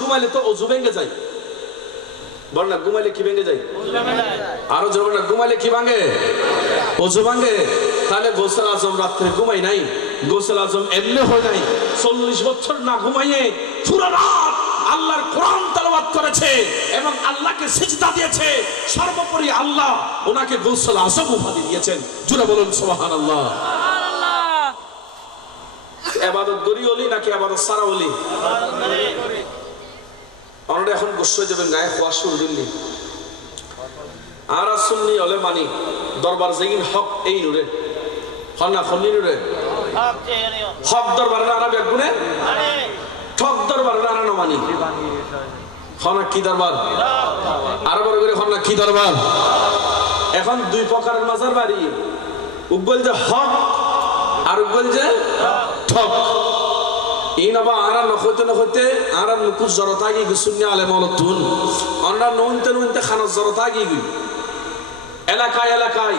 ঘুমাইলে তো অজু ভেঙে যায়, বল না ঘুমাইলে কি ভেঙে যায়? আরো জোর না, ঘুমাইলে কি ভাঙে? অজু ভাঙে। তাহলে গোসল আজম রাত্রে ঘুমাই নাই, গোসল আজম এমনি হয় নাই, 40 বছর না ঘুমাইয়ে পুরো রাত আল্লাহর কোরআন তেলাওয়াত করেছে এবং আল্লাহকে সিজদা দিয়েছে। সর্বোপরি আল্লাহ ওনাকে গোসল আজম উপাধি দিয়েছেন। জুড়ে বলুন সুবহানাল্লাহ। ইবাদত করি ওলি নাকি ইবাদত সারা ওলি? আমরা এখন গোসল যাবেন গায়ে খোয়া শুরু দিল্লি আর সুন্নি হলে মানি দরবার যেগিন হক এই নুরে হনা ফন্নি নুরে হক দরবার না আরব একগুনে ঠক দরবার না আনা মানি হনা কি দরবার আরব করে হনা কি দরবার। এখন দুই প্রকারের মাজার বাড়ি, উগল যে হক আর উগল যে ঠক। ইনবা আরা নখতে নখতে আরা নুকুর জরতা গি গুসুন্নি আলে মলতুন আমরা ননতে ননতে খানা জরতা গি গই এলাকায় এলাকায়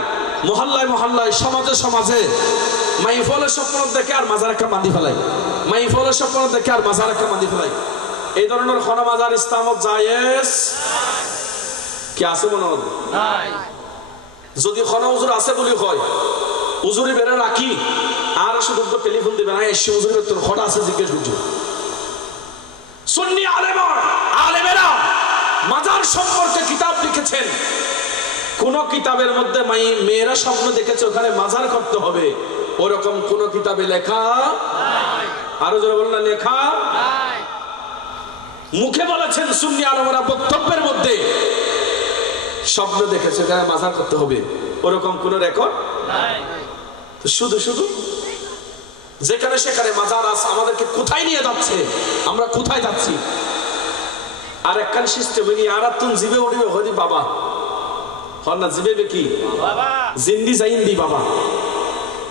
মহল্লায় মহল্লায় সমাজে সমাজে মাইফলের স্বপ্ন দেখে আর মাজার একটা বাঁধি ফেলাই, মাইফলের স্বপ্ন দেখে আর মাজার একটা বাঁধি ফেলাই। এই ধরনের খানা মাজার ইসলামত জায়েজ কি আছে মনে হয়? যদি খানা হুজুর আছে বলি কয় হুজুরি বেড়ে রাখি আর শুধু টেলিফোন দিবে না, এসে হুজুরের তোর খটা আছে জিজ্ঞেস করছো। সুন্নি আলেমেরা মাজার সম্পর্কে কিতাব লিখেছেন, কোন কিতাবের মধ্যে মেয়েরা স্বপ্ন দেখেছে ওখানে মাজার করতে হবে ওরকম কোন কিতাবে লেখা নাই। আরো যারা বলেন না লেখা নাই। মুখে বলেছেন সুন্নি আলেমেরা বক্তব্যের মধ্যে স্বপ্ন দেখেছে ওখানে মাজার করতে হবে ওরকম কোন রেকর্ড নাই। শুধু শুধু যেখানে সেখানে মাজার আছে, আমাদেরকে কোথায় নিয়ে যাচ্ছে? আমরা কোথায় যাচ্ছি? আর একখান সিস্টেম আরাতুন জিবে উঠিবে হদি বাবা হন না জিবে কি বাবা জিন্দি জাইন্দি বাবা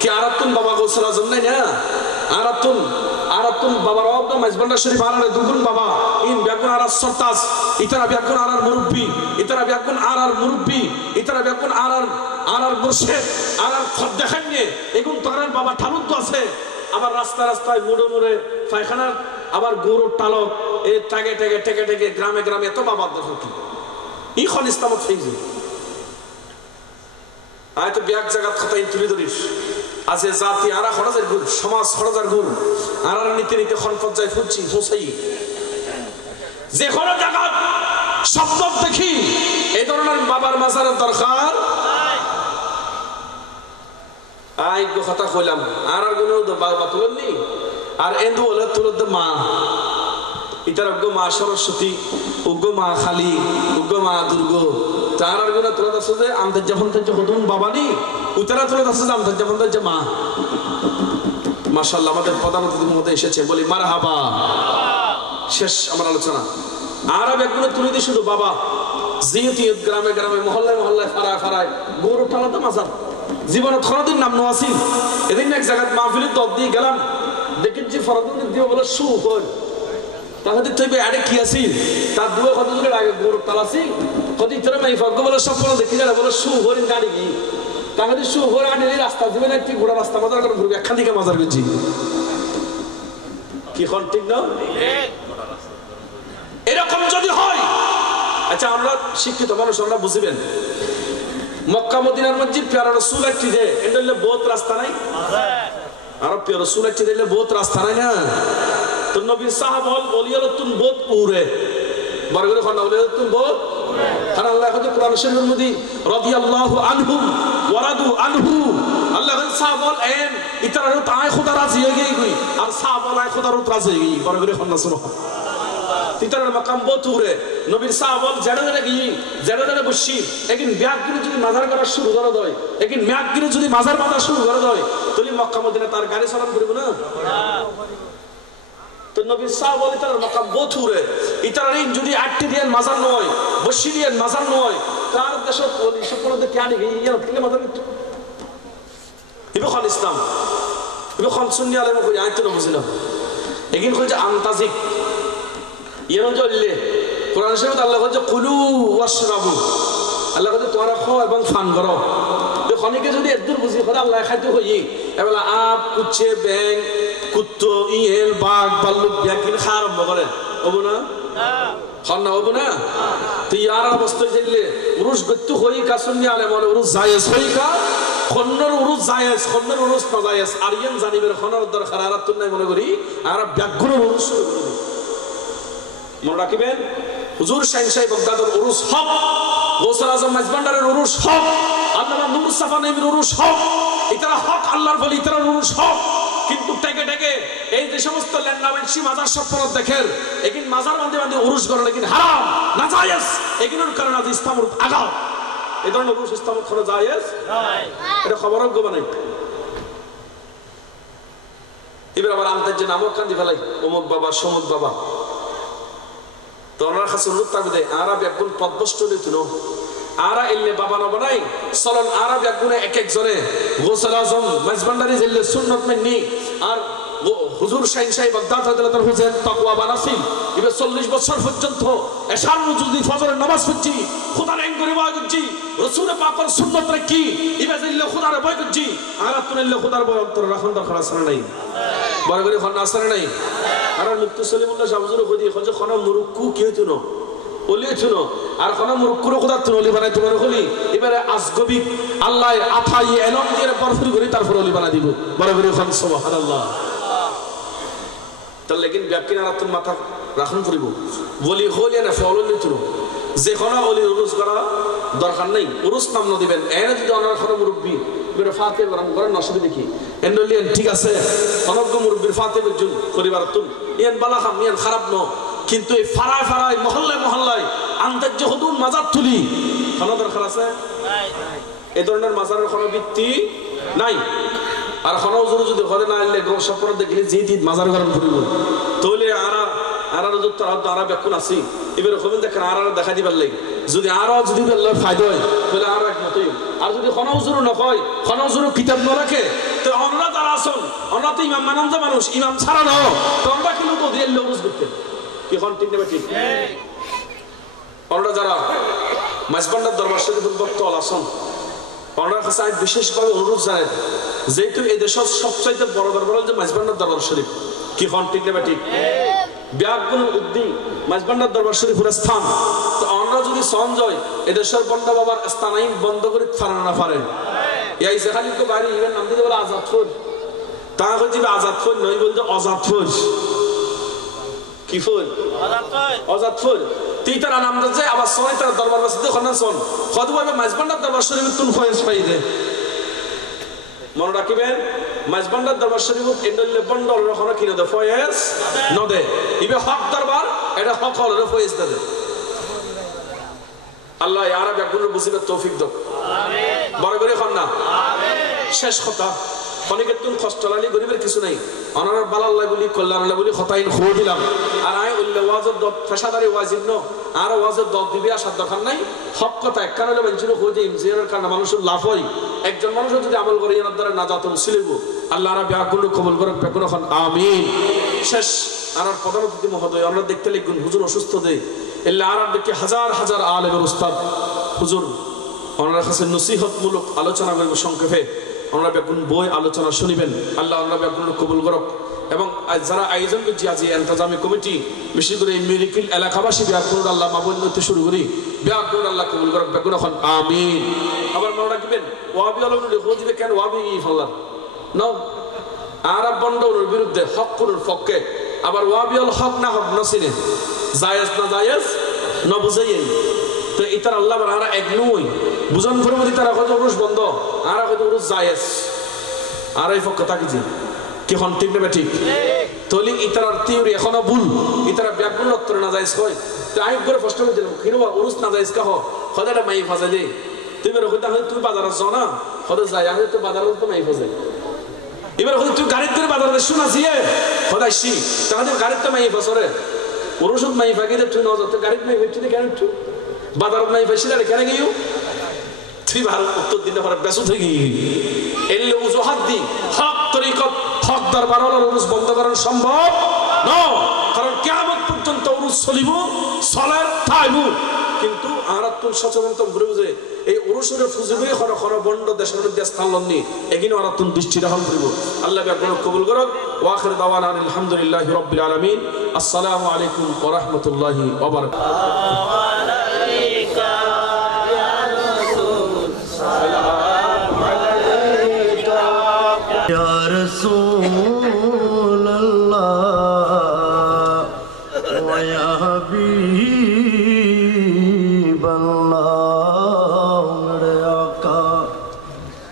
কি আরাতুন বাবা গোসল আজম নাই না আরাতুন আরাতুন বাবার অবদা মাইজবান্ডা শরীফ আরারে দুগুন বাবা ইন ব্যাগুন আরার সরতাজ ইতারা ব্যাগুন আরার মুরব্বি ইতারা ব্যাগুন আরার মুরব্বি ইতারা ব্যাগুন আরার মুর্শিদ আরার খদ দেখান্নে এগুন তারার বাবা ঠালুন তো আছে। আবার রাস্তা রাস্তায় মুড়ে মুড়ে পায়খানার আবার গরুর টালক এ টাগে টাগে টেকে টেকে গ্রামে গ্রামে এত বাবার দেখো কি ইখন ইসলামত ফেইজে আয় তো ব্যাগ জায়গাত কথাই তুলে ধরিস আছে জাতি আরা খরচের গুণ সমাজ খরচার গুণ আর নীতি নীতি খন পর্যায়ে ফুটছি পৌঁছাই যে কোনো জায়গা শব্দ দেখি এই ধরনের বাবার মাজারের দরকার আই কথা কইলাম আর গুলো বাবা তুলনি আর এন্দু হলে তুলত মা ইতার উগ্র মা সরস্বতী উগ্র মা খালি উগ্র মা দুর্গ তার আর গুলো তুলত আছে যে আন্তর্জাপন হতুন বাবা নি উতারা তুলত আছে যে আন্তর্জাপন মা। মাশাআল্লাহ আমাদের প্রধান অতিথির মধ্যে এসেছে বলি মারহাবা। শেষ আমার আলোচনা। আরব একগুলো তুলে দিই শুধু বাবা জিয়তি গ্রামে গ্রামে মহল্লায় মহল্লায় ফারায় ফারায় গরু টালাতে মাজার জীবনে খরদিন নাম নোয়াসিন এদিন এক জায়গায় মাহফিলের দল দিয়ে গেলাম দেখেছি ফরদিন দিয়ে বলে শু হল তাহলে তুই আরে কি আছি তার দুটো কত দূরে আগে গরু টালাছি কত ইতরে মাই ফগ বলে স্বপ্ন দেখি গেলে বলে শু হরিণ গাড়ি কি তাহলে শু হরে আনে রাস্তা দিবে না একটি ঘোড়া রাস্তা মাজার করে ঘুরবে একখান দিকে মাজার করছি কি খন ঠিক না? এরকম যদি হয় আচ্ছা আমরা শিক্ষিত মানুষ আমরা বুঝবেন মক্কা মদিনার মসজিদ প্যারা রসুল একটি যে এটা হলে বহুত রাস্তা নাই আর প্যারা রসুল একটি দিলে বহুত রাস্তা নাই না তো নবী সাহাব হল বলিয়াল তুমি বহুত উড়ে বরগুলো খন্ডা বলিয়াল তুমি বহুত কারণ আল্লাহ হয়তো কোরআন শরীফের মধ্যে রাদিয়াল্লাহু আনহুম ওয়ারাদু আনহু আল্লাহ সাহাব বল এন ইতারা তাই খোদা রাজি হয়ে গই আর সাহাব বল আয় খোদার রাজি হয়ে গই বরগুলো খন্ডা সুবহান তিতারের মাকাম বতুরে নবীর সাহাবল জেডারে গিয়ে জেডারে বসি একদিন ব্যাগগিরি যদি মাজার করা শুরু করে দেয় একদিন ম্যাগগিরি যদি মাজার বাঁধা শুরু করে দেয় তাহলে মক্কা মদিনা তার গাড়ি চালান করব না তো নবীর সাহাবল ইতারের মাকাম বতুরে ইতারের যদি আটটি দিয়ে মাজার নয় বসি দিয়ে মাজার নয় তার দেশে বলি সকলতে কেন গিয়ে তিলে মাজার ইবখান ইসলাম ইবখান সুন্নি আলেম কই আইতো না বুঝলাম একদিন কই যে আন্তাজিক ইয়েন জল্লে কোরআন শরীফে আল্লাহ বলছে কুলু ওয়াশরাবু আল্লাহ বলছে তোমরা খাও এবং পান করো। তো খনিকে যদি একদূর বুঝি করে আল্লাহ খাইতে হই এবেলা আপ কুচ্ছে ব্যাং কুত্তো ইয়েল বাঘ ভাল্লুক ব্যাকিন খাওয়া আরম্ভ করেন হবো না খন্না হবো না তুই আর অবস্থা দিলে উরুস গত্তু হই কা সুন্নি আলে মনে উরুস জায়েজ হই কা খন্নর উরুস জায়েজ খন্নর উরুস না জায়েজ আর ইয়ান জানিবের খন্নর দরকার আর তুই নাই মনে করি আর ব্যাঘ্র উরুস শুরু করে দিই মনে রাখবেন হুজুর শাইন সাহেব বাগদাদের উরুস হক গৌসুল আজম মাঝবান্ডারের উরুস হক আল্লামা নূর সাফা নবীর উরুস হক ইতারা হক আল্লাহর বলি ইতারা উরুস হক কিন্তু টেকে টেকে এই যে সমস্ত ল্যান্ডামেন্সি মাজার সম্পর্ক দেখেন একিন মাজার বান্ধে বান্ধে উরুস করে লেকিন হারাম নাজায়েজ এগুলোর কারণে আজ ইসলামের আগাও এই ধরনের উরুস ইসলামের খরচ জায়েজ নয় এটা খবরজ্ঞ বানাই এবার আবার আনতে যে নামক কান্দি ফেলাই অমুক বাবা সমুক বাবা তো ওনার কাছে অনুরোধ থাকবে আরব একগুণ পদ্মষ্ট লিখুন আরা এলে বাবা নব নাই চলন আরব একগুণে এক এক জনে গৌসুল আজম মাঝবান্ডারি জেলে সুন্নত মেননি আর হুজুর শাইন সাহেব বাগদাদ রাদিয়াল্লাহু হুজেন তাকওয়া বানাসিল ইবে 40 বছর পর্যন্ত এশার নজুদি ফজরের নামাজ পড়ছি খোদার এন করে ভয় করছি রাসূল পাকের সুন্নত রাখি ইবে জেলে খোদার ভয় করছি আর তুনলে খোদার ভয় অন্তর রাখুন দরকার আছে নাই বড় করে খন্না আছে নাই আর মুক্তি সলিমুল্লাহ শাহজুর কই খোঁজে খনা মুরুক্কু কি হইতো না ওলি হইতো আর খনা মুরুক্কুর খোদা তুন ওলি বানাই তোমার হলি এবারে আজগবি আল্লাহ আথাই এলম দিয়ে বরফরি করে তারপর ওলি বানাই দিব বড় করে খন সুবহানাল্লাহ তাহলে লেকিন ব্যাপকিন আর তুন মাথা রাখুন করিব বলি হলি না ফল হইতো যে খনা ওলি উরুস করা দরকার নাই উরুস নাম ন দিবেন এনে যদি অনার খনা মুরব্বি এবারে ফাতে গরম করে নসবি দেখি এন্ডলিয়ান ঠিক আছে অনগ্য মুরব্বির ফাতে বজুন পরিবার তুন ইয়ান বালা খাম ইয়ান খারাপ ন কিন্তু এই ফারায় ফারায় মহল্লায় মহল্লায় আন্তাজ হুদুন মাজার তুলি কোনো দরকার আছে নাই এই ধরনের মাজারের কোনো ভিত্তি নাই আর কোনো হুজুর যদি ঘরে না আনলে গো সপর দেখলে যে মাজার গরম করিব তাহলে আর হুজুর তো আরব এখন আছি এবারে কবেন দেখেন আর দেখা দিবার লাগে যদি আরো যদি আল্লাহর ফায়দা হয় তাহলে আর এক মতই আর যদি কোনো হুজুর না হয় কোনো হুজুর কিতাব না রাখে তো আমরা যারা আসুন আমরা তো ইমাম মানামজা মানুষ ইমাম ছাড়া না তো আমরা কিন্তু তো দিয়ে লউজ করতে কি কোন ঠিক নেবে ঠিক আমরা যারা মাঝবান্ডার দরবার শরীফের ভক্ত আসুন আমরা কাছে বিশেষভাবে অনুরোধ জানাই যেহেতু এই দেশের সবচাইতে বড় দরবার হল যে মাঝবান্ডার দরবার শরীফ কি কোন ঠিক নেবে ঠিক ব্যাগুল উদ্দিন মাঝবান্ডার দরবার শরীফের স্থান তো আমরা যদি সঞ্জয় এদেশের বন্ডা বাবার স্থান আইন বন্ধ করে ফারান না পারেন এই যেখানে তো বাড়ি ইভেন নাম দিতে বলে আজাদপুর তা হচ্ছে আজাদপুর নয় বলতে অজাদপুর কি ফুল অজাদপুর তুই তারা নাম দিচ্ছে আবার সবাই তারা দরবার বাসিতে খন্না শোন কতভাবে মাঝবান্ডার দরবার শরীফের তুন ফয়েজ পাই দে মনে রাখবেন মাঝবান্ডার দরবার শরীফ এন্ডলে বন্ডল রখনা কিনে দে ফয়েজ নদে ইবে হক দরবার এটা হক হল ফয়েজ দে আল্লাহ আরব একগুলো বুঝিবে তৌফিক দাও আমিন বড় করে খন্না আমিন শেষ কথা অনেকের তুন কষ্ট লাগলে গরিবের কিছু নাই অনার বালাল্লাহ বলি কল্যাণাল্লাহ বলি খতাইন খুঁড়ে দিলাম আর আয় উল্লে ওয়াজের দত পেশাদারি ওয়াজিব ন আর ওয়াজের দত দিবি আসার দরকার নাই হক কথা এক কারণে বাঞ্ছিল হয়ে যায় ইমজিয়ারের কারণে মানুষের লাভ হয় একজন মানুষও যদি আমল করে এনার দ্বারা নাজাতুন সিলিব আল্লাহ আরা ব্যাকুল কবুল করুক বেকুন এখন আমিন শেষ আর প্রধান অতিথি মহোদয় আমরা দেখতে লিখুন হুজুর অসুস্থ দেয় এলে আর দেখি হাজার হাজার আলেমের উস্তাদ হুজুর ওনার কাছে নসিহতমূলক আলোচনা করব সংক্ষেপে আমরা বেগুন বই আলোচনা শুনিবেন আল্লাহ আমরা বেগুন কবুল করুক এবং যারা আয়োজন করছি আজ ইন্তজামি কমিটি বিশেষ করে এই মিরিকিল এলাকাবাসী বেগুন আল্লাহ মাবুল হতে শুরু করি বেগুন আল্লাহ কবুল করুক বেগুন এখন আমিন আবার মনে রাখবেন ওয়াবি আলম লিখে দিবে কেন ওয়াবি ফাল্লাহ নাও আরব বন্ডর বিরুদ্ধে হক কোনের পক্ষে আবার ওয়াবিউল হক না হক নসিনে জায়েজ না জায়েজ না বুঝাইয়েন তো ইতার আল্লাহ আর এক নই বুঝন ফরমতি তারা কত পুরুষ বন্ধ আর কত পুরুষ জায়েজ আর এই পক্ষ থাকি যে কি হন ঠিক নেবে ঠিক তলি ইতার থিওরি এখনো ভুল ইতারা ব্যাকরণ উত্তর না জায়েজ হয় তো আমি করে প্রশ্ন করছিলাম কিরবা উরুস না জায়েজ কা হ খদাটা মাই ফাজা দে তুই বের হইতা হয় তুই বাজারে যাও না খদা যায় আমি তো বাজারে তো মাই ফাজা এবার হয়তো তুই গাড়ির ধরে বাজারে শুনাছি খদাই সি তাহলে গাড়ির তো মাই ফাসরে উরুসত মাই ফাগি দে তুই না যাও তো গাড়ির মাই হইতে কেন একটু বাজারত মাই ফাইছি না কেন গিয়েও তুই ভারত উত্তর দিনে পরে বেসু থেকে এলে উজুহাত দি হক তরিকত হক দরবার উরুস বন্ধ করা সম্ভব না কারণ কিয়ামত পর্যন্ত উরুস চলিব চলার থাইব কিন্তু আরাতুন সচেতন বুঝে এই ওরসুরে ফুজুবে খরা খরা বন্ড দেশের মধ্যে স্থান লননি এগিনো আরাতুন দৃষ্টি রাখল করিব আল্লাহ বিয়া কোন কবুল করক ওয়া আখির দাওয়ানা আলহামদুলিল্লাহি রাব্বিল আলামিন আসসালামু আলাইকুম ওয়া রাহমাতুল্লাহি ওয়া বারাকাতুহু ইয়া রাসূলুল্লাহ ওয়া ইয়া হাবিবাল্লাহ মেরে আকা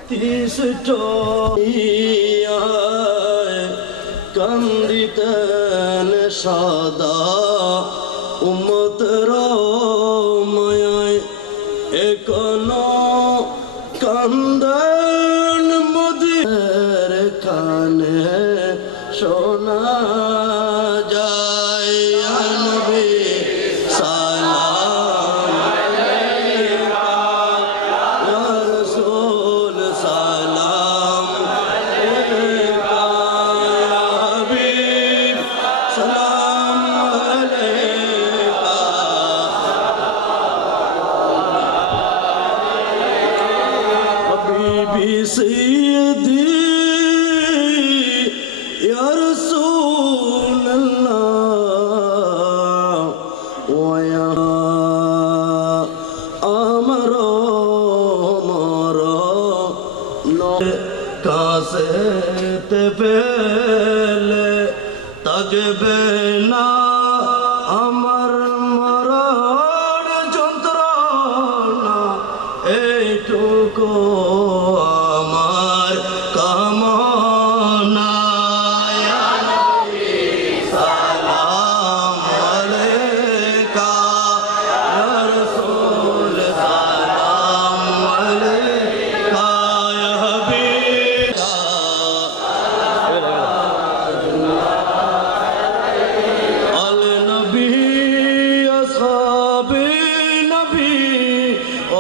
তিস চোয়া কান্দিতেন সদা উম্মতের মায়ায় এখনো কান্দেন মদিনার কানে শোনা যায় ইয়া নবী সালাম আলাইকা ইয়া রাসূল সালাম আলাইকা ইয়া হাবিব সালাম আলাইকা হাবিবি সাইয়্যিদি ইয়া রাসূলুল্লাহ ওয়া ইয়া আমার কাছে তে পেলে তাকবে না আমার মরণ যন্ত্রণা এইটুকু আমার কামনা ইয়া নবী সালাম আলাইকা ইয়া রাসূল সালাম আলাইকা ইয়া হাবিব আল নবী আসহাবে নবী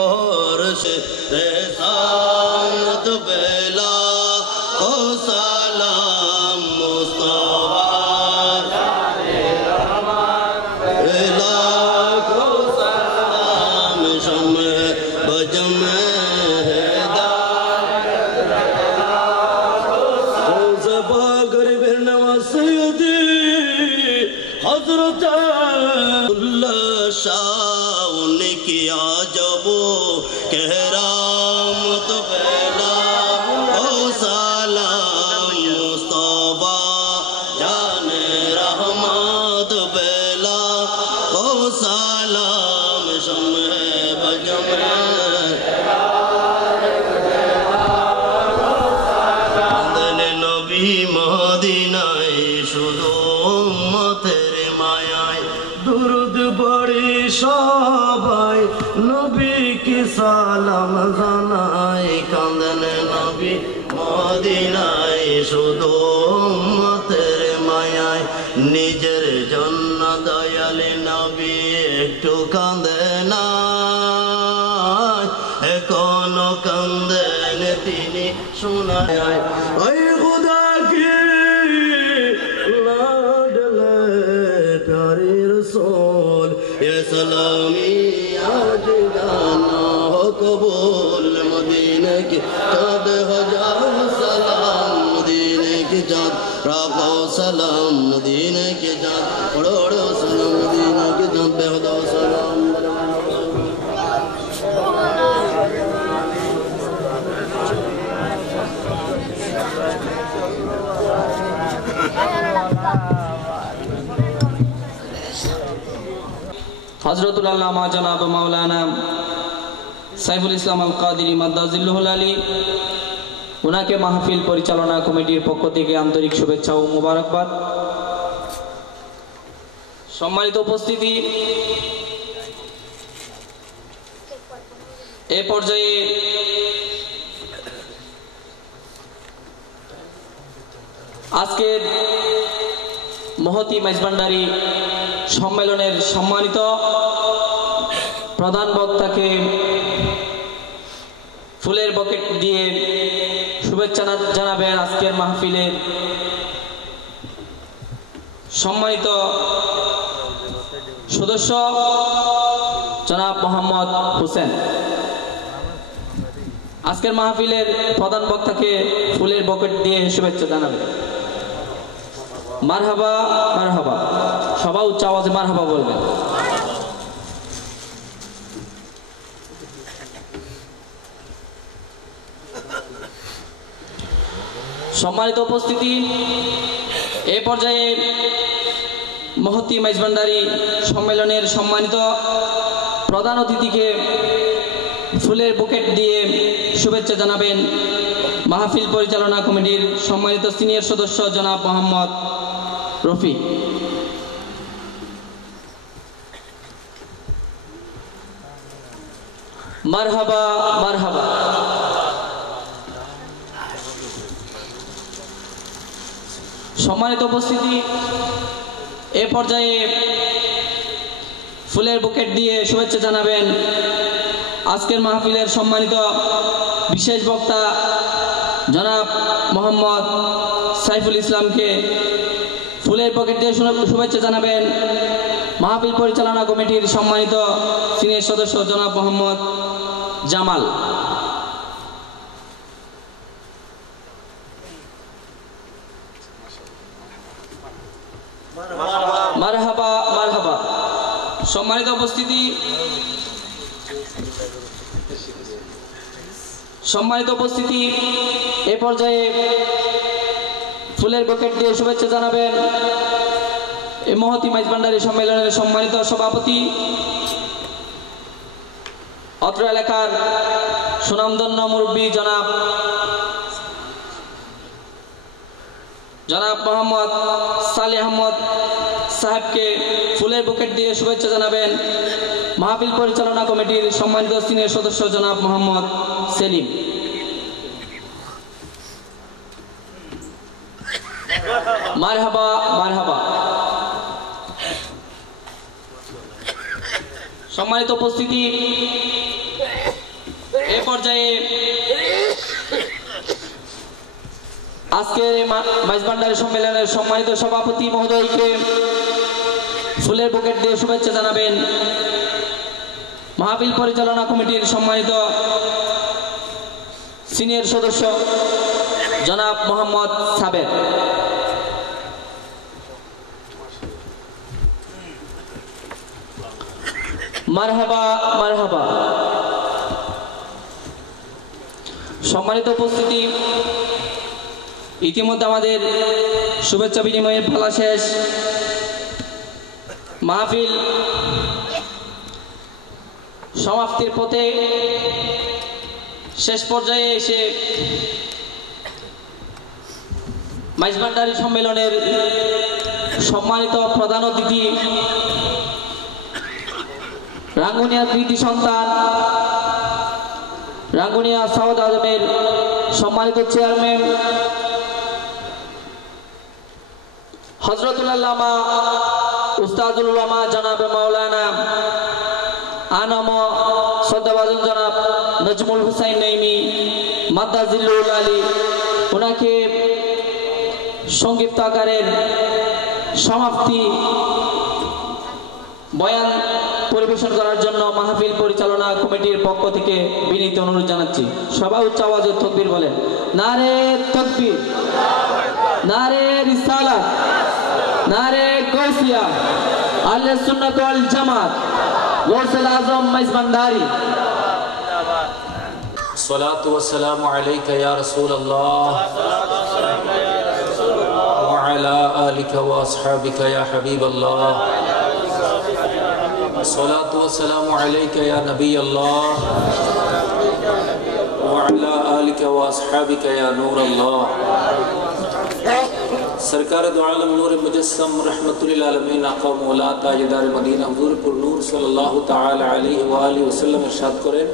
और से साथ बेला ओ सलाम मुस्तफा बेला को सलाम शम बजम गरीब नवासी हजरत शाह ने किया जब कहराम तो पहला ओ सलाम मुस्तफा जाने रहमत पहला ओ सलाम शम्मे बजम नबी मदीनाय शुधु उम्मतेर मायाय दुरूद पढ़े सबाई नबी की सालाम जानाई कांदेन नबी मदीनाय शुधु उम्मतेर मायाय निजेर जन्म दयाल नबी एकटू कांदे ना एखोनो कांदेन तिनि शोनाय ओई खुदा की लाडले प्यारे रसूल ये सलामी आज गाना हो कबूल मदीने की चाँद हजार सलाम मदीने की चाँद राखो सलाम मदीने की चाँद करोड़ों सलाम मदीने की चाँद बेहदो सलाम हजरतुल अल्लामा जनाब मौलाना साइफुल इस्लाम अल कादिरी मद्दाजिल्लुहुल आली उनाके महफिल परिचालना कमिटिर पक्ष থেকে आंतरिक शुभेच्छा ও मुबारकबाद। सम्मानित उपस्थिति ए पर्याये আজকের महती मेजबान्डारी सम्मेलनेर सम्मानित प्रधान बक्ताके फुलेर बकेट दिए शुभेच्छा जानाबेन आजकेर महफिलेर सम्मानित सदस्य জনাব মোহাম্মদ হোসেন। আজকের মাহফিলের প্রধান বক্তাকে ফুলের বকেট দিয়ে শুভেচ্ছা জানাবেন। মারহাবা মারহাবা, সবাই উচ্চ আওয়াজে মারহাবা বলবেন। সম্মানিত উপস্থিতি, এই পর্যায়ে মহতী মাইজভান্ডারী সম্মেলনের সম্মানিত প্রধান অতিথিকে ফুলের বুকেট দিয়ে শুভেচ্ছা জানাবেন মাহফিল পরিচালনা কমিটির সম্মানিত সিনিয়র সদস্য জনাব মোহাম্মদ রফিক। মারহাবা মারহাবা। সম্মানিত উপস্থিতি, এ পর্যায়ে ফুলের বুকেট দিয়ে শুভেচ্ছা জানাবেন আজকের মাহফিলের সম্মানিত বিশেষ বক্তা জনাব মোহাম্মদ সাইফুল ইসলামকে ফুলের বুকেট দিয়ে শুভেচ্ছা জানাবেন মাহফিল পরিচালনা কমিটির সম্মানিত সিনিয়র সদস্য জনাব মোহাম্মদ জামাল। মারহাবা মারহাবা। সম্মানিত উপস্থিতি, এ পর্যায়ে ফুলের বুকেট দিয়ে শুভেচ্ছা জানাবেন এই মহতী মাইজভান্ডারী সম্মেলনের সম্মানিত সভাপতি, অত্র এলাকার সুনামধন্য মুরব্বী জনাব মোহাম্মদ সালেহ আহমদ সাহেবকে ফুলের বুকেট দিয়ে শুভেচ্ছা জানাবেন মাহফিল পরিচালনা কমিটির সম্মানিত সিনিয়র সদস্য জনাব মোহাম্মদ সেলিম। মারহাবা মারহাবা। সম্মানিত উপস্থিতি, এ পর্যায়ে আজকের মাইজভান্ডারী সম্মেলনের সম্মানিত সভাপতি মহোদয়কে ফুলের বুকেট দিয়ে শুভেচ্ছা জানাবেন মাহফিল পরিচালনা কমিটির সম্মানিত সিনিয়র সদস্য জনাব মোহাম্মদ সাবের। মারহাবা মারহাবা। সম্মানিত উপস্থিতি, ইতিমধ্যে আমাদের শুভেচ্ছা বিনিময়ের পালা শেষ। মাহফিল সমাপ্তির পথে শেষ পর্যায়ে এসে মাইজভান্ডারী সম্মেলনের সম্মানিত প্রধান অতিথি, রাঙ্গুনিয়া কৃতি সন্তান, রাঙ্গুনিয়া সাউদ আজমের সম্মানিত চেয়ারম্যান হযরতুল আল্লামা উস্তাদুল উলামা জনাব মাওলানা আনম শ্রদ্ধাভাজন জনাব নজমুল হুসাইন নাইমি মাদ্দাজিল্লুল আলী, ওনাকে সংক্ষিপ্ত আকারের সমাপ্তি বয়ান পরিবেশন করার জন্য মাহফিল পরিচালনা কমিটির পক্ষ থেকে বিনীত অনুরোধ জানাচ্ছি। সবাই উচ্চ আওয়াজে তাকবীর বলেন। নারে তাকবীর, নারে রিসালাত, নারে গাউসিয়া, আহলে সুন্নাত ওয়াল জামাত, গৌসুল আজম মাইজভান্ডারী। الصلاة والسلام عليك يا رسول الله وعلى آلك وأصحابك يا حبيب الله. الصلاة والسلام عليك يا نبي الله وعلى آلك وأصحابك يا نور الله. सरकार दो आलम नूर मुजस्सम रहमतुल आलमीन आका मौला ताजदार मदीना हुजूर पुर नूर सल्लल्लाहु ताला अलैहि व आलिहि वसल्लम इरशाद करें,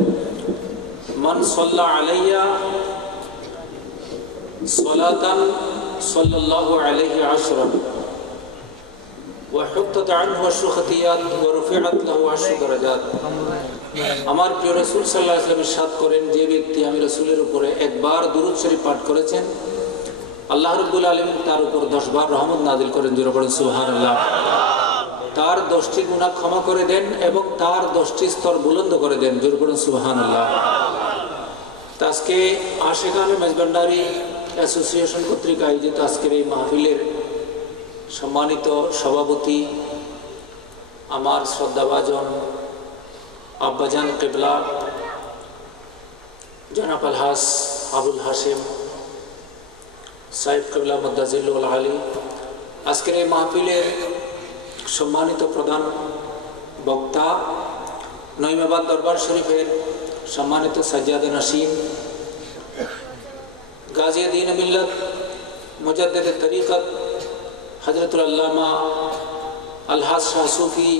मन सल्ला अलैया सलातन सल्लल्लाहु अलैहि अशरन व हुत्तत अन्हु अशखतियात व रुफिअत लहु अशर दरजात। আমার প্রিয় রাসূল সাল্লাল্লাহু আলাইহি ওয়াসাল্লাম ইরশাদ করেন, যে ব্যক্তি আমি রাসূলের উপরে একবার দুরূদ শরীফ পাঠ করেছেন, আল্লাহ রাব্বুল আলামিন তার উপর 10 বার রহমত নাযিল করেন। জোরে পড়েন সুবহানাল্লাহ। তার 10টি গুনাহ ক্ষমা করে দেন এবং তার 10টি স্তর বুলন্দ করে দেন। জোরে বলুন সুবহানাল্লাহ। আজকে আশিকানে মেজবান্ডারি অ্যাসোসিয়েশন কর্তৃক আয়োজিত আজকের এই মাহফিলের সম্মানিত সভাপতি, আমার শ্রদ্ধাভাজন আব্বাজান কিবলা জনাব আলহাজ আবুল হাশেম সাহেব কিবলা মুদ্দাজিলুল আলী, আজকের এই মাহফিলের সম্মানিত প্রধান বক্তা, নঈমাবাদ দরবার শরীফের সম্মানিত সাজ্জাদে নাসিম, গাজিয়ে দ্বীন মিল্লাত মুজাদ্দিদে তরিকত হযরতুল আল্লামা আলহাজ শাহ সুফি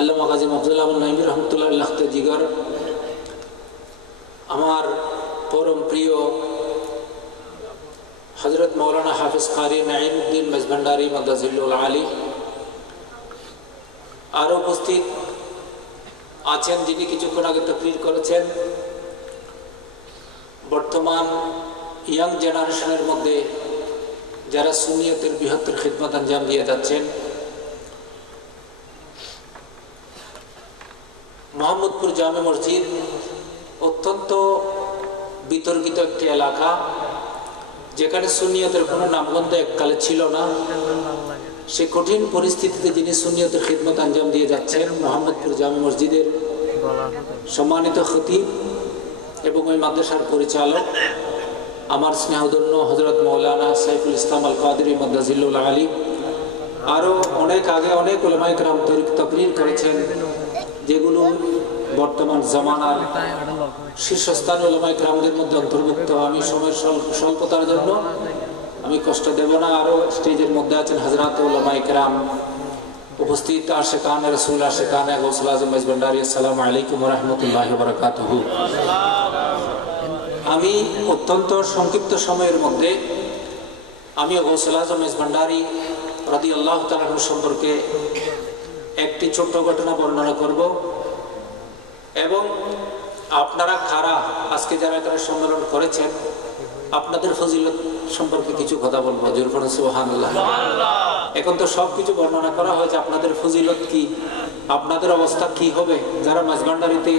আল্লামা গাজী আব্দুল্লাহ নাইমি রহমতুল্লাহ আল্লাহতে জিগর, আমার পরম প্রিয় হযরত মৌলানা হাফিজ কারি নাঈমউদ্দিন মেজভান্ডারী মুদ্দাজিলুল আলী, আর উপস্থিত আছেন যিনি কিছুক্ষণ আগে তাকরীর করেছেন, বর্তমান ইয়াং জেনারেশনের মধ্যে যারা সুন্নিয়তের বৃহত্তর খিদমত আঞ্জাম দিয়ে যাচ্ছেন। মোহাম্মদপুর জামে মসজিদ অত্যন্ত বিতর্কিত একটি এলাকা, যেখানে সুন্নিয়তের কোনো নামগন্ধ এককালে ছিল না। সে কঠিন পরিস্থিতিতে যিনি সুন্নিয়তের খিদমত আঞ্জাম দিয়ে যাচ্ছেন, মোহাম্মদপুর জামে মসজিদের সম্মানিত খতিব এবং ওই মাদ্রাসার পরিচালক, আমার স্নেহধন্য হযরত মাওলানা সাইফুল ইসলাম আল কাদেরী মুদ্দাজিলুল আলী, আরও অনেক আগে অনেক উলামায়ে কেরাম তাকরীর করেছেন, যেগুলো বর্তমান জামানার শীর্ষস্থানীয় উলামায়ে কেরামদের মধ্যে অন্তর্ভুক্ত। আমি সময়ের স্বল্পতার জন্য আমি কষ্ট দেব না। আরও স্টেজের মধ্যে আছেন হযরত উলামায়ে কেরাম, উপস্থিত আশিকানে রাসূল, আশিকানে গৌসুল আজম মেজভান্ডারী, আসসালামু আলাইকুম ওয়া রাহমাতুল্লাহি ওয়া বারাকাতুহু। আমি অত্যন্ত সংক্ষিপ্ত সময়ের মধ্যে আমি গৌসুল আজম মেজভান্ডারী রাদিয়াল্লাহু তাআলা আনহু সম্পর্কে একটি ছোট্ট ঘটনা বর্ণনা করব এবং আপনারা কারা আজকে যারা এখানে সম্মেলন করেছেন আপনাদের ফজিলত সম্পর্কে কিছু কথা বলবো। জোরে বলুন সুবহানাল্লাহ। এখন তো সব কিছু বর্ণনা করা হয়েছে, আপনাদের ফজিলত কি, আপনাদের অবস্থা কি হবে, যারা মেজভান্ডারীতে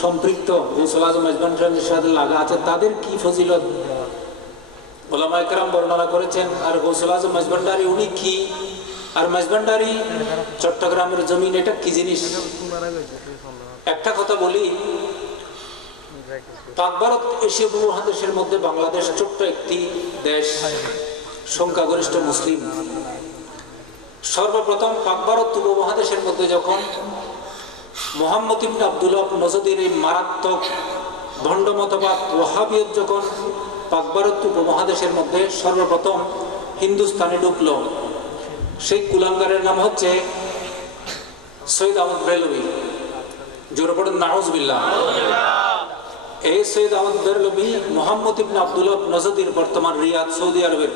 সম্পৃক্ত গৌসুল আজম মেজভান্ডারীর সাথে লাগা আছে তাদের কি ফজিলত উলামায়ে কেরাম বর্ণনা করেছেন। আর গৌসুল আজম মেজভান্ডারী উনি কি, আর মেজভান্ডারী চট্টগ্রামের জমিন এটা কি জিনিস। একটা কথা বলি, পাক ভারত এশীয় উপমহাদেশের মধ্যে বাংলাদেশ ছোট্ট একটি দেশ, সংখ্যাগরিষ্ঠ মুসলিম। সর্বপ্রথম পাক ভারত উপমহাদেশের মধ্যে যখন মুহাম্মদ ইবনে আব্দুল্লাহ নজদীর এই মারাত্মক ভণ্ড মতবাদ ওয়াহাবিয়ত যখন পাক ভারত উপমহাদেশের মধ্যে সর্বপ্রথম হিন্দুস্তানে ঢুকলো, সেই কুলাঙ্গারের নাম হচ্ছে সৈয়দ আহমদ বেরলভী। জোরে পড়েন নাউজুবিল্লাহ। এই সৈয়দ আহমদ বেরলভী মুহাম্মদ ইবনে আব্দুল্লাহ নজদীর বর্তমান রিয়াদ সৌদি আরবের,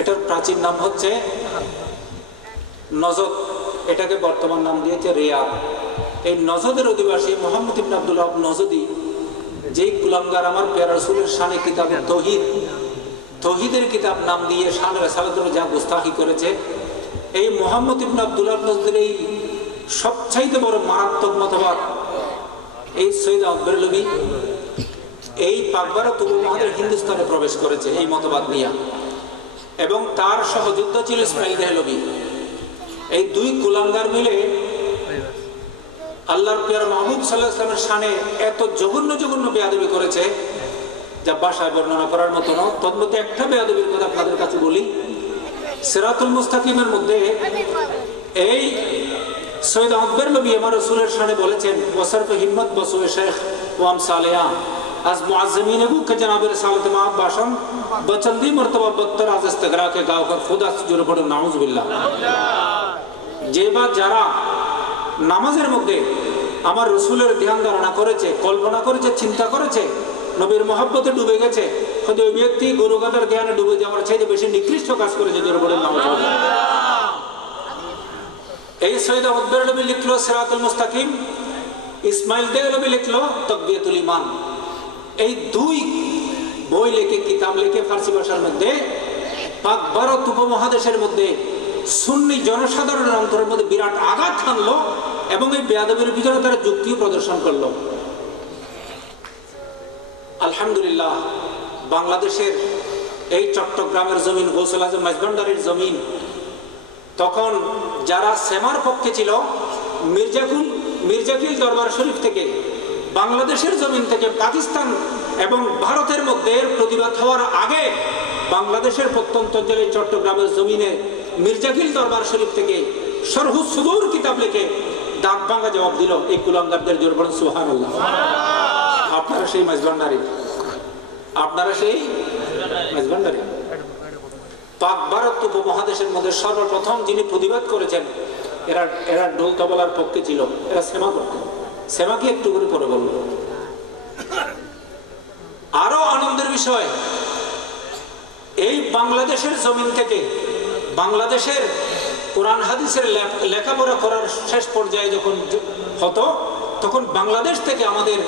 এটার প্রাচীন নাম হচ্ছে নজদ, এটাকে বর্তমান নাম দিয়েছে রিয়াদ। এই নজদের অধিবাসী মুহাম্মদ ইবনে আব্দুল্লাহ নজদী, যেই কুলাঙ্গার আমার প্যারা রাসূলের শানে কিতাব তৌহিদের কিতাব নাম দিয়ে শানে রাসালাতুল যা গুস্তাখি করেছে, এই মুহাম্মদ ইবনে আব্দুল্লাহ নজদীর এই সবচাইতে বড় মারাত্মক মতবাদ এই সৈয়দ আহমদ বেরলভী এই পাক ভারত উপমহাদেশ হিন্দুস্তানে প্রবেশ করেছে এই মতবাদ নিয়ে, এবং তার সহযোদ্ধা ছিল ইসমাইল দেহলভী। এই দুই কুলাঙ্গার মিলে আল্লাহর প্রিয় মাহবুব সাল্লাল্লাহু আলাইহি ওয়াসাল্লামের শানে এত জঘন্য জঘন্য বেয়াদবি করেছে যা ভাষায় বর্ণনা করার মতো না। তন্মধ্যে একটা বেয়াদবির কথা আপনাদের কাছে বলি। সিরাতুল মুস্তাকিমের মধ্যে এই সৈয়দ আহমদ বেরলভী আমার রাসূলের শানে বলেছেন, ওয়াসরফ হিম্মত বসুয়ে শেখ ও আমসালিয়া আজ মুআজ্জিমিন এবু কে জনাব রসালত মা বাশন বচন্দি মর্তবা বত্তর আজ ইস্তিগরা কে গাও কর খুদা জোরে পড়ো নাউজুবিল্লাহ। যে বা যারা নামাজের মধ্যে আমার রাসূলের ধ্যান ধারণা করেছে, কল্পনা করেছে, চিন্তা করেছে, নবীর মহব্বতে ডুবে গেছে, হয়তো ওই ব্যক্তি গুরু গাদার জ্ঞানে ডুবে যাওয়ার চাইতে বেশি নিকৃষ্ট কাজ করেছে। জোরে পড়ো নাউজুবিল্লাহ। এই সৈয়দ আহমদ বেরলভী লিখলো সিরাতুল মুস্তাকিম, ইসমাইল দেহলভী লিখলো তাকবিয়াতুল ঈমান। এই দুই বই লিখে, কিতাব লিখে ফার্সি ভাষার মধ্যে পাক ভারত উপমহাদেশের মধ্যে সুন্নি জনসাধারণের অন্তরের মধ্যে বিরাট আঘাত হানলো এবং এই বেয়াদবির ভিতরে তারা যুক্তিও প্রদর্শন করলো। আলহামদুলিল্লাহ, বাংলাদেশের এই চট্টগ্রামের জমিন, গৌসুল আজম মাঝভান্ডারির জমিন, তখন যারা সেমার পক্ষে ছিল, মির্জাকিল দরবার শরীফ থেকে, বাংলাদেশের জমিন থেকে পাকিস্তান এবং ভারতের মধ্যে প্রতিবাদ হওয়ার আগে বাংলাদেশের প্রত্যন্ত অঞ্চলে চট্টগ্রামের জমিনে মির্জাকিল দরবার শরীফ থেকে সরহু সুদূর কিতাব লিখে দাঁত ভাঙা জবাব দিল এই কুলাঙ্গারদের। জোর বলেন সুবহানাল্লাহ। আপনারা সেই মাঝভান্ডারি, আপনারা সেই মাঝভান্ডারি। পাক ভারত উপমহাদেশের মধ্যে সর্বপ্রথম যিনি প্রতিবাদ করেছেন, এরা ঢোল তবলার পক্ষে ছিল, এরা সেমা করতেন। সেমাকে একটু করে পরে বলব। আরো আনন্দের বিষয়, এই বাংলাদেশের জমিন থেকে, বাংলাদেশের কোরআন হাদিসের লেখাপড়া করার শেষ পর্যায়ে যখন হতো, তখন বাংলাদেশ থেকে আমাদের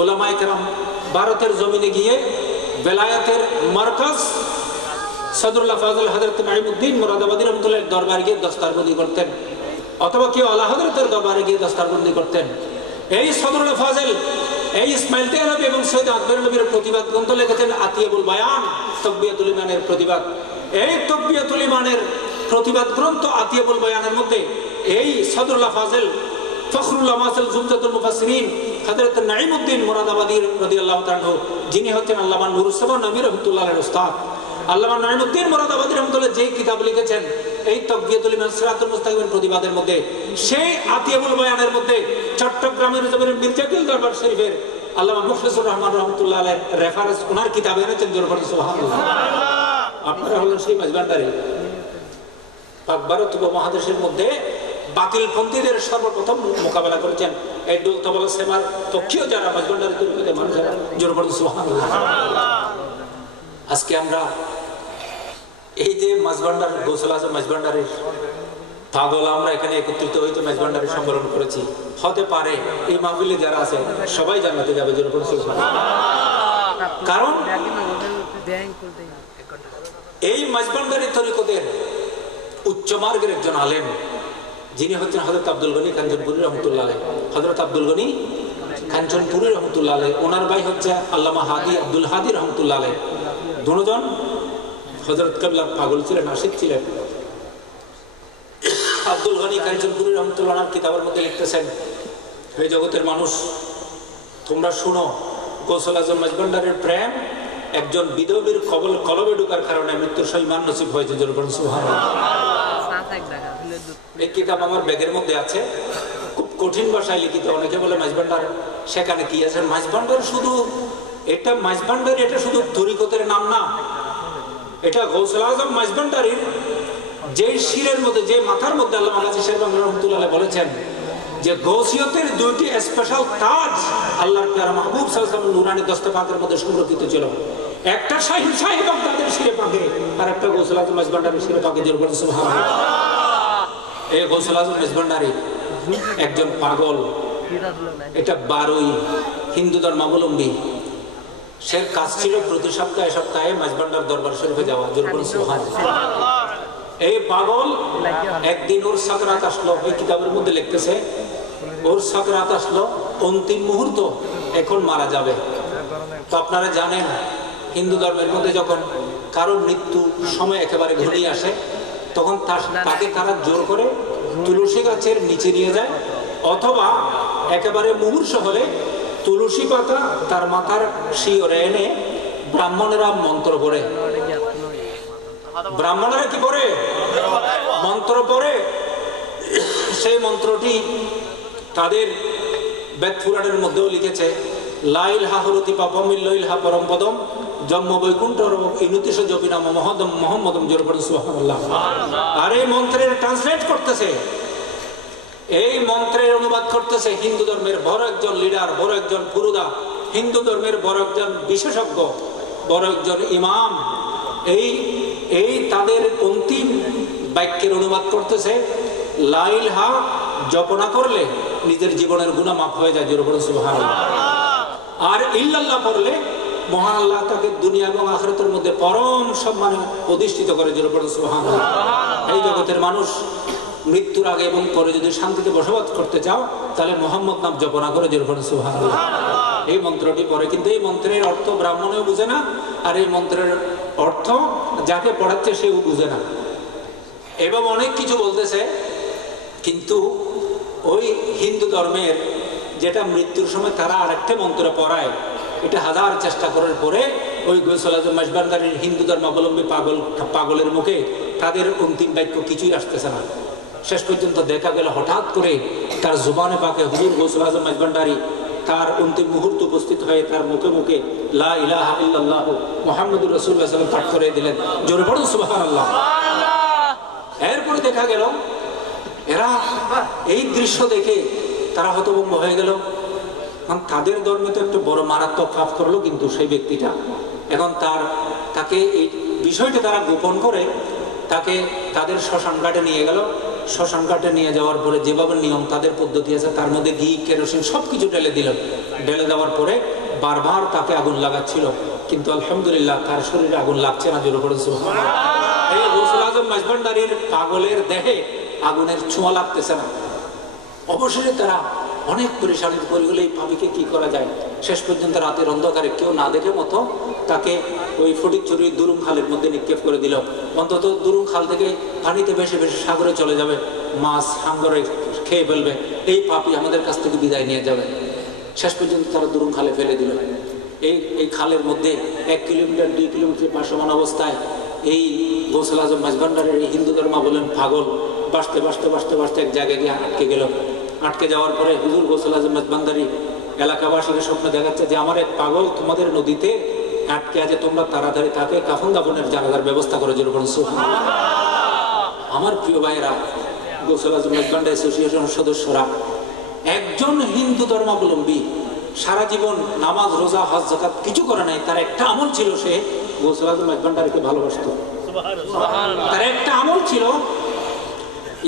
ওলামায়ে কেরাম ভারতের জমিনে গিয়ে বেলায়েতের মারকাজ সদরুল্লাহ ফাজল হযরত নাঈমউদ্দিন মুরাদাবাদী রহমাতুল্লাহর দরবারে গিয়ে দস্তারবন্দি করতেন, অথবা কেউ আলা হযরতের দরবারে গিয়ে দস্তারবন্দি করতেন। এই সদরুল্লাহ ফাজল, এই ইসমাইল তেহলভী এবং সৈয়দ আকবর নবীর প্রতিবাদ গ্রন্থ লিখেছেন আতিয়াবুল বায়ান, তকবিয়াতুল ইমানের প্রতিবাদ। এই তকবিয়াতুল ইমানের প্রতিবাদ গ্রন্থ আতিয়াবুল বায়ানের মধ্যে এই সদরুল্লাহ ফাজল ফখরুল্লাহ মাসল জুমজাতুল মুফাসসিরিন হযরত নাঈমউদ্দিন মুরাদাবাদী রাদিয়াল্লাহু তাআলা আনহু, যিনি হচ্ছেন আল্লামা নুরুজ্জামান নবী রাহমাতুল্লাহর উস্তাদ, আল্লামা নাঈমউদ্দিন মুরাদাবাদী রাহমাতুল্লাহ যেই কিতাব লিখেছেন এই তকবিয়াতুল ইমান সিরাতুল মুস্তাকিমের প্রতিবাদের মধ্যে, সেই আতিয়াবুল বায়ানের মধ্যে চট্টগ্রামের জমির মির্জাকিল দরবার শরীফের আল্লামা মুখলিসুর রহমান রাহমাতুল্লাহ আলাইহির রেফারেন্স ওনার কিতাবে এনেছেন। জোর বলেন সুবহানাল্লাহ। আপনারা হলেন সেই মাঝভান্ডারি। পাক ভারত উপমহাদেশের মধ্যে বাতিলপন্থীদের সর্বপ্রথম মোকাবেলা করেছেন এই ঢোল তবলা সেমার পক্ষীয় যারা মাঝভান্ডারি তরিকতের মানুষেরা। জোর বলেন সুবহানাল্লাহ। আজকে আমরা এই যে মাঝভান্ডার, গৌসুল আজম মাঝভান্ডারির পাগল আমরা এখানে একত্রিত হইতে মাঝভান্ডারি সম্মেলন করেছি, হতে পারে এই মাহফিলে যারা আছে সবাই জান্নাতে যাবে। জোর বলেন সুবহানাল্লাহ। কারণ এই মাঝভান্ডারি তরিকতের উচ্চ মার্গের একজন আলেম, যিনি হচ্ছেন হযরত আব্দুল গনি কাঞ্চনপুরী রহমতুল্লাহ আলাইহি, হযরত আব্দুল গনি কাঞ্চনপুরী রহমতুল্লাহ আলাইহি, ওনার ভাই হচ্ছে আল্লামা হাদি আব্দুল হাদি রহমতুল্লাহ আলাইহি। দুজন হযরত কেবলার পাগল ছিলেন, আশিক ছিলেন। আব্দুল গনি কাঞ্চনপুরী রহমতুল্লাহ আলাইহির কিতাবের মধ্যে লিখতেছেন, হে জগতের মানুষ, তোমরা শুনো, গৌসুল আজম মাঝভান্ডারির প্রেম একজন বিধবের কলবে ঢোকার কারণে মৃত্যুর সইমান নসিব হয়েছে। জোর বলেন সুবহানাল্লাহ। এই কিতাব আমার ব্যাগের মধ্যে আছে, খুব কঠিন ভাষায় লিখিত। অনেকে বলে মাঝভান্ডার, সেখানে কি আছে? মাঝভান্ডার শুধু এটা মাঝভান্ডারি, এটা শুধু তরিকতের নাম না, এটা গৌসুল আজম মাঝভান্ডারির যে শিরের মধ্যে, যে মাথার মধ্যে আল্লামা গাজী সাহেব রহমতুল্লাহ বলেছেন যে গৌসিয়তের দুইটি স্পেশাল তাজ আল্লাহর প্যারা মাহবুব সাল্লাল্লাহু আলাইহি ওয়াসাল্লাম নুরানি দস্তপাকের মধ্যে সংরক্ষিত ছিল। একটা শাহীন শাহী বাগদাদের শিরে পাকে, আর একটা গৌসুল আজম মাঝভান্ডারির শিরে পাকে। জোর বলেন সুবহানাল্লাহ। এই গৌসুল আজম মাঝভান্ডারি একজন পাগল, এটা 12ই হিন্দু ধর্মাবলম্বী। সে কাজ ছিল প্রতি সপ্তাহে মাঝভান্ডার দরবার শরীফে যাওয়া। জোর বলেন সুবহানাল্লাহ। এই পাগল একদিন ওর সাকরাত আসলো, এই কিতাবের মধ্যে লিখতেছে ওর সাকরাত আসলো, অন্তিম মুহূর্ত, এখন মারা যাবে। তো আপনারা জানেন হিন্দু ধর্মের মধ্যে যখন কারো মৃত্যু সময় একেবারে ঘনিয়ে আসে, তখন তাকে তারা জোর করে তুলসী গাছের নিচে নিয়ে যায়, অথবা একেবারে মুমূর্ষ হলে তুলসী পাতা তার মাথার শিয়রে এনে ব্রাহ্মণেরা মন্ত্র পড়ে। ব্রাহ্মণেরা কি পড়ে? মন্ত্র পড়ে। সেই মন্ত্রটি তাদের বেদ পুরাণের মধ্যেও লিখেছে, লাইল হা হরতি পাপমিল লইল হা পরম পদম জন্ম বৈকুণ্ঠ ইনুতিশ জপিনাম মহদম মোহাম্মদম। জোর বলেন সুবহানাল্লাহ। আর এই মন্ত্রের ট্রান্সলেট করতেছে, এই মন্ত্রের অনুবাদ করতেছে হিন্দু ধর্মের বড় একজন লিডার, বড় একজন পুরুদা, হিন্দু ধর্মের বড় একজন বিশেষজ্ঞ, বড় একজন ইমাম। এই তাদের অন্তিম বাক্যের অনুবাদ করতেছে, লাইল হা জপনা করলে নিজের জীবনের গুনাহ মাফ হয়ে যায়। জোর বলেন সুবহানাল্লাহ। আর ইল্লাল্লাহ পড়লে মহান আল্লাহ তাকে দুনিয়া এবং আখিরাতের মধ্যে পরম সম্মানে অধিষ্ঠিত করে। জোর বলেন সুবহানাল্লাহ। এই জগতের মানুষ মৃত্যুর আগে এবং পরে যদি শান্তিতে বসবাস করতে চাও তাহলে মোহাম্মদ নাম জপনা করে যেরকম সুবহানাল্লাহ এই মন্ত্রটি পড়ে। কিন্তু এই মন্ত্রের অর্থ ব্রাহ্মণেও বুঝে না, আর এই মন্ত্রের অর্থ যাকে পড়াচ্ছে সেও বুঝে না, এবং অনেক কিছু বলতেছে। কিন্তু ওই হিন্দু ধর্মের যেটা মৃত্যুর সময় তারা আরেকটা মন্ত্র পড়ায়, এটা হাজার চেষ্টা করার পরে ওই গৌসুল আজম মাঝবান্ডারির হিন্দু ধর্মাবলম্বী পাগলের মুখে তাদের অন্তিম বাক্য কিছুই আসতেছে না। শেষ পর্যন্ত দেখা গেল হঠাৎ করে তার জুবানে পাকে হুজুর গৌসুল আজম মাঝবান্ডারি তার অন্তিম মুহূর্ত উপস্থিত হয়ে তার মুখে মুখে লা ইলাহা ইল্লাল্লাহ মুহাম্মাদুর রাসূলুল্লাহ সাল্লাল্লাহু আলাইহি ওয়াসাল্লাম পাঠ করে দিলেন। জোরে পড়ুন সুবহানাল্লাহ। এরপরে দেখা গেল এরা এই দৃশ্য দেখে তারা হতভম্ব হয়ে গেল, কারণ তাদের ধর্মে তো একটা বড় মারাত্মক পাপ করলো। কিন্তু সেই ব্যক্তিটা এখন তাকে এই বিষয়টা তারা গোপন করে তাকে তাদের শ্মশান ঘাটে নিয়ে গেল। শ্মশান ঘাটে নিয়ে যাওয়ার পরে যেভাবে নিয়ম তাদের পদ্ধতি আছে তার মধ্যে ঘি কেরোসিন সবকিছু ঢেলে দিল। ঢেলে দেওয়ার পরে বারবার তাকে আগুন লাগাচ্ছিল, কিন্তু আলহামদুলিল্লাহ তার শরীরে আগুন লাগছে না। জোরে পড়েছে এই গৌসুল আজম মাঝবান্ডারির পাগলের দেহে আগুনের ছোঁয়া লাগতেছে না। অবশেষে তারা অনেক পরিশানিত করে গেলে এই পাপিকে কি করা যায়। শেষ পর্যন্ত রাতের অন্ধকারে কেউ না দেখে মতো তাকে ওই ফটিকছড়ির দুরুং খালের মধ্যে নিক্ষেপ করে দিল। অন্তত দুরুং খাল থেকে পানিতে ভেসে ভেসে সাগরে চলে যাবে, মাছ হাঙ্গরে খেয়ে ফেলবে, এই পাপি আমাদের কাছ থেকে বিদায় নিয়ে যাবে। শেষ পর্যন্ত তারা দুরুং খালে ফেলে দিল। এই খালের মধ্যে 1 কিলোমিটার 2 কিলোমিটার ভাসমান অবস্থায় এই গৌসুল আজম মাঝবান্ডারের এই হিন্দু ধর্মা বলেন পাগল বাঁচতে বাঁচতে বাঁচতে বাঁচতে এক জায়গায় গিয়ে আটকে গেল। আটকে যাওয়ার পরে হুজুর গৌসুল আজম মাঝবান্ডারি এলাকাবাসীকে স্বপ্ন দেখাচ্ছে যে আমার এক পাগল তোমাদের নদীতে আটকে আছে, তোমরা তাড়াতাড়ি তাকে কাফন দাফনের জানাজার ব্যবস্থা করে। যেরকম আমার প্রিয় ভাইয়েরা, গৌসুল আজম মাঝবান্ডারি অ্যাসোসিয়েশনের সদস্যরা একজন হিন্দু ধর্মাবলম্বী সারা জীবন নামাজ রোজা হজ যাকাত কিছু করে নাই, তার একটা আমল ছিল সে গৌসুল আজম মাঝবান্ডারিকে ভালোবাসতো। তার একটা আমল ছিল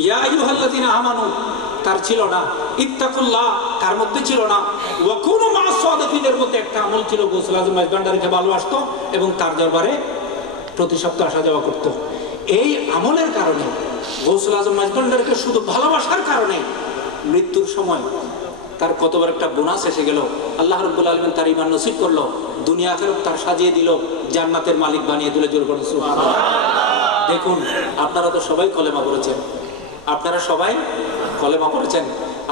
ইয়া আইয়ুহাল্লাযীনা আমানু, তার ছিল না ইত্তাকুল্লাহ, তার মধ্যে ছিল না ওয়া কুনু মা'আস সাদিকিনের মধ্যে একটা আমল ছিল। গৌসুল আজম মাঝবান্ডারিকে ভালোবাসতো এবং তার দরবারে প্রতি সপ্তাহে আসা যাওয়া করত। এই আমলের কারণে গৌসুল আজম মাঝবান্ডারিকে শুধু ভালোবাসার কারণে মৃত্যুর সময় তার কত বড় একটা বোনাস এসে গেল। আল্লাহ রাব্বুল আলামিন তার ঈমান নসিব করলো, দুনিয়া আখিরাত তার সাজিয়ে দিল, জান্নাতের মালিক বানিয়ে দিল। জোরে বলুন সুবহানাল্লাহ। দেখুন আপনারা তো সবাই কলেমা পড়েছেন, আপনারা সবাই কলেমা পড়েছেন,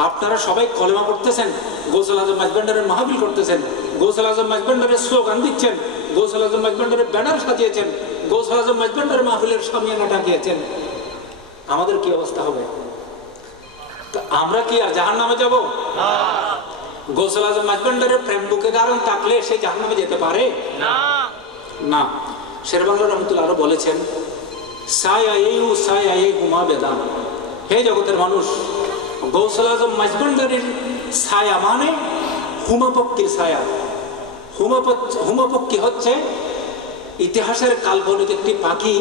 আপনারা সবাই কলেমা পড়তেছেন, গৌসুল আজম মাঝবান্ডারের মাহফিল করতেছেন, গৌসুল আজম মাঝবান্ডারের স্লোগান দিচ্ছেন, গৌসুল আজম মাঝবান্ডারের ব্যানার সাজিয়েছেন, গৌসুল আজম মাঝবান্ডারের মাহফিলের শামিয়ানা টাকিয়েছেন। আমাদের কি অবস্থা হবে? আমরা কি আর জাহান্নামে যাব? গৌসুল আজম মাঝবান্ডারের প্রেম বুকে কারণ থাকলে সে জাহান্নামে যেতে পারে না। শেরবাংলা রহমতুল্লাহ আরো বলেছেন সায়া হুমা বেদান, হে জগতের মানুষ, গৌসুল আজম মাঝবান্ডারির ছায়া মানে হুমাপক্ষীর ছায়া। হুমাপক্ষী হচ্ছে ইতিহাসের কাল্পনিক একটি পাখি,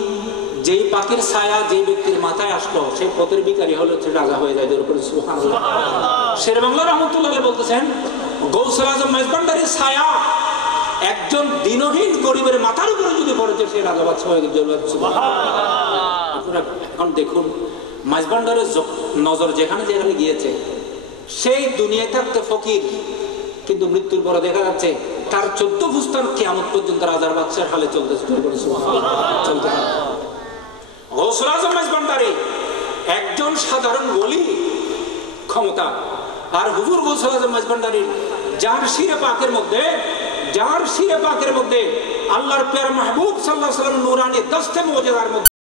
যেই পাখির ছায়া যে ব্যক্তির মাথায় আসলো সেই পথের ভিখারি হলো রাজা হয়ে যায়। সুবহানাল্লাহ। শেরবাংলা রহমতুল্লাহ বলতেছেন গৌসুল আজম মাঝবান্ডারির ছায়া একজন দিনহীন গরিবের মাথার উপরে যদি পড়েছে সে রাজা বাদশা হয়ে গেছে। আপনারা এখন দেখুন মাঝবান্ডারের নজর যেখানে যেখানে গিয়েছে, সেই দুনিয়ায় থাকতে ফকির, কিন্তু মৃত্যুর পরে দেখা যাচ্ছে তার 14 ফুস্তান কিয়ামত পর্যন্ত রাজার বাদশার হালে চলতেছে। চলতে গৌসুল আজম মাঝবান্ডারি একজন সাধারণ ওলি ক্ষমতা, আর হুজুর গৌসুল আজম মাঝবান্ডারির যার শিরে পাকের মধ্যে আল্লাহর প্যার মাহবুব সাল্লাল্লাহু আলাইহি ওয়াসাল্লাম নূরানি দস্তে মুজিজার মধ্যে